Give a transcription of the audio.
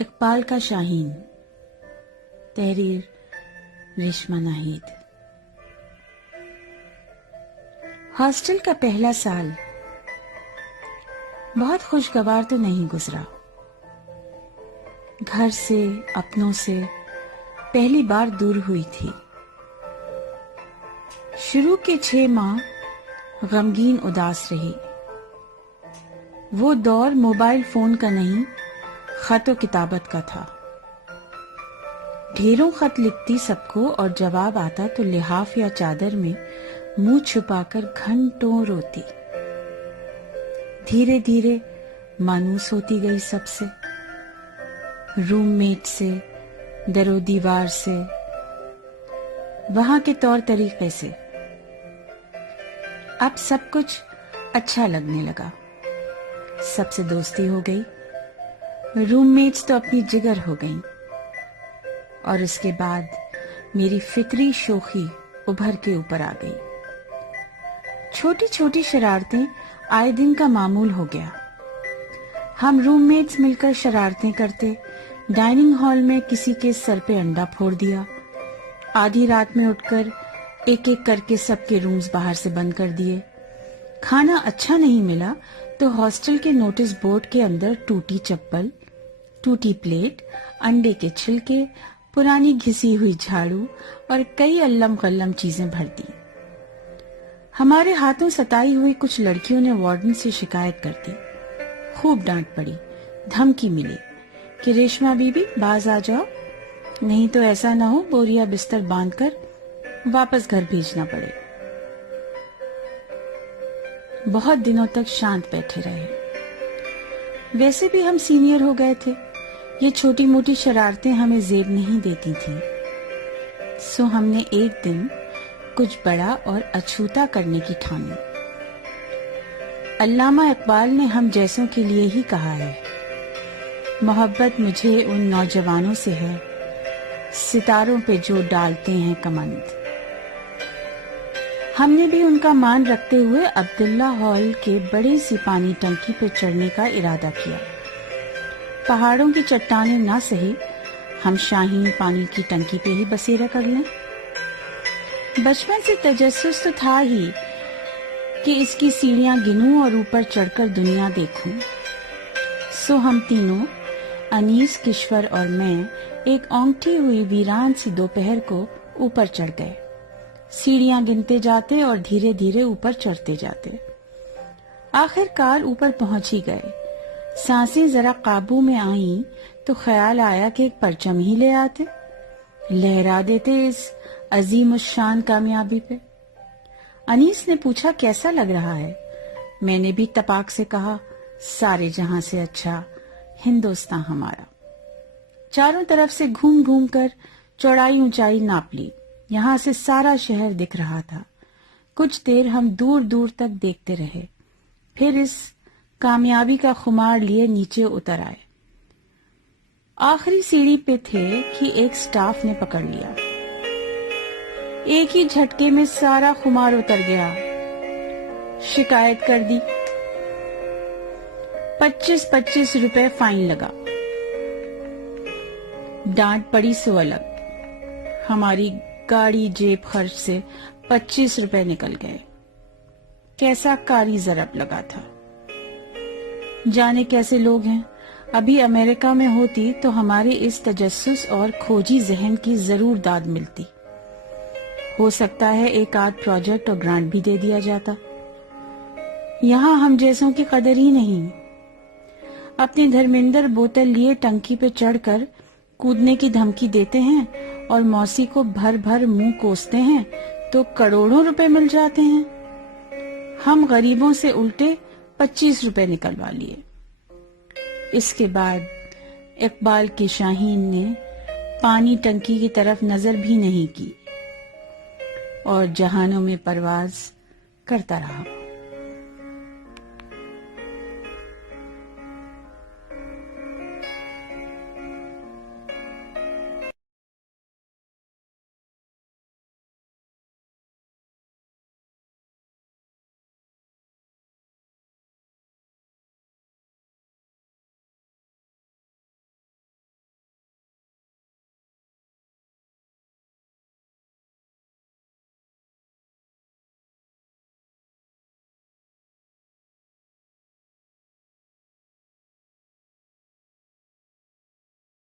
اقبال کا شاہین، تحریر ریشما ناہید۔ ہاسٹل کا پہلا سال بہت خوشگوار تو نہیں گزرا۔ گھر سے، اپنوں سے پہلی بار دور ہوئی تھی۔ شروع کے 6 ماہ غمگین اداس رہی۔ وہ دور موبائل فون کا نہیں، خط و کتابت کا تھا۔ ڈھیروں خط لکھتی سب کو، اور جواب آتا تو لحاف یا چادر میں منہ چھپا کر گھنٹوں روتی۔ دھیرے دھیرے مانوس ہوتی گئی سب سے، روم میٹ سے، در و دیوار سے، وہاں کے طور طریقے سے۔ اب سب کچھ اچھا لگنے لگا، سب سے دوستی ہو گئی، روم میٹس تو اپنی جگر ہو گئیں، اور اس کے بعد میری فطری شوخی ابھر کے اوپر آ گئی۔ چھوٹی چھوٹی شرارتیں آئے دن کا معمول ہو گیا۔ ہم روم میٹس مل کر شرارتیں کرتے، ڈائننگ ہال میں کسی کے سر پہ انڈا پھوڑ دیا، آدھی رات میں اٹھ کر ایک ایک کر کے سب کے رومز باہر سے بند کر دیے۔ کھانا اچھا نہیں ملا تو ہاسٹل کے نوٹس بورڈ کے اندر ٹوٹی چپل، ٹوٹی پلیٹ، انڈے کے چھلکے، پرانی گھسی ہوئی جھاڑو اور کئی علم غلم چیزیں بھر دی۔ ہمارے ہاتھوں ستائی ہوئی کچھ لڑکیوں نے وارڈن سے شکایت کر دی۔ خوب ڈانٹ پڑی، دھمکی ملی کہ ریشما بی بی باز آ جاؤ، نہیں تو ایسا نہ ہو بوریا بستر باندھ کر واپس گھر بھیجنا پڑے۔ بہت دنوں تک شانت بیٹھے رہے۔ ویسے بھی ہم سینئر ہو گئے تھے، یہ چھوٹی موٹی شرارتیں ہمیں زیب نہیں دیتی تھیں، سو ہم نے ایک دن کچھ بڑا اور اچھوتا کرنے کی ٹھانی۔ علامہ اقبال نے ہم جیسوں کے لیے ہی کہا ہے، محبت مجھے ان نوجوانوں سے ہے، ستاروں پہ جو ڈالتے ہیں کمند۔ ہم نے بھی ان کا مان رکھتے ہوئے عبداللہ ہال کے بڑی سی پانی ٹنکی پہ چڑھنے کا ارادہ کیا۔ پہاڑوں کی چٹانیں نہ سہی، ہم شاہین پانی کی ٹنکی پہ ہی بسیرا کر لیں۔ بچپن سے تجسس تو تھا ہی کہ اس کی سیڑھیاں گنوں اور اوپر چڑھ کر دنیا دیکھوں، سو ہم تینوں، انیس، کشور اور میں، ایک اونگٹھی ہوئی ویران سی دوپہر کو اوپر چڑھ گئے، سیڑھیاں گنتے جاتے اور دھیرے دھیرے اوپر چڑھتے جاتے۔ آخر کار اوپر پہنچ ہی گئے۔ سانسیں ذرا قابو میں آئیں تو خیال آیا کہ ایک پرچم ہی لے آتے، لہرا دیتے اس عظیم الشان کامیابی پہ۔ انیس نے پوچھا کیسا لگ رہا ہے؟ میں نے بھی تپاک سے کہا، سارے جہاں سے اچھا ہندوستان ہمارا۔ چاروں طرف سے گھوم گھوم کر چوڑائی اونچائی ناپ لی، یہاں سے سارا شہر دکھ رہا تھا۔ کچھ دیر ہم دور دور تک دیکھتے رہے، پھر اس کامیابی کا خمار لیے نیچے اتر آئے۔ آخری سیڑھی پہ تھے کہ ایک سٹاف نے پکڑ لیا، ایک ہی جھٹکے میں سارا خمار اتر گیا۔ شکایت کر دی، 25 روپے فائن لگا۔ ڈانٹ پڑی سو الگ، ہماری گاڑی جیب خرچ سے 25 روپے نکل گئے۔ کیسا کاری ضرب لگا تھا، جانے کیسے لوگ ہیں۔ ابھی امریکہ میں ہوتی تو ہمارے اس تجسس اور کھوجی ذہن کی ضرور داد ملتی، ہو سکتا ہے ایک آدھ پروجیکٹ اور گرانٹ بھی دے دیا جاتا۔ یہاں ہم جیسوں کی قدر ہی نہیں۔ اپنی دھرمندر بوتل لیے ٹنکی پہ چڑھ کر کودنے کی دھمکی دیتے ہیں اور موسی کو بھر بھر منہ کوستے ہیں تو کروڑوں روپے مل جاتے ہیں۔ ہم غریبوں سے الٹے 25 روپے نکلوا لیے۔ اس کے بعد اقبال کے شاہین نے پانی ٹنکی کی طرف نظر بھی نہیں کی اور جہانوں میں پرواز کرتا رہا۔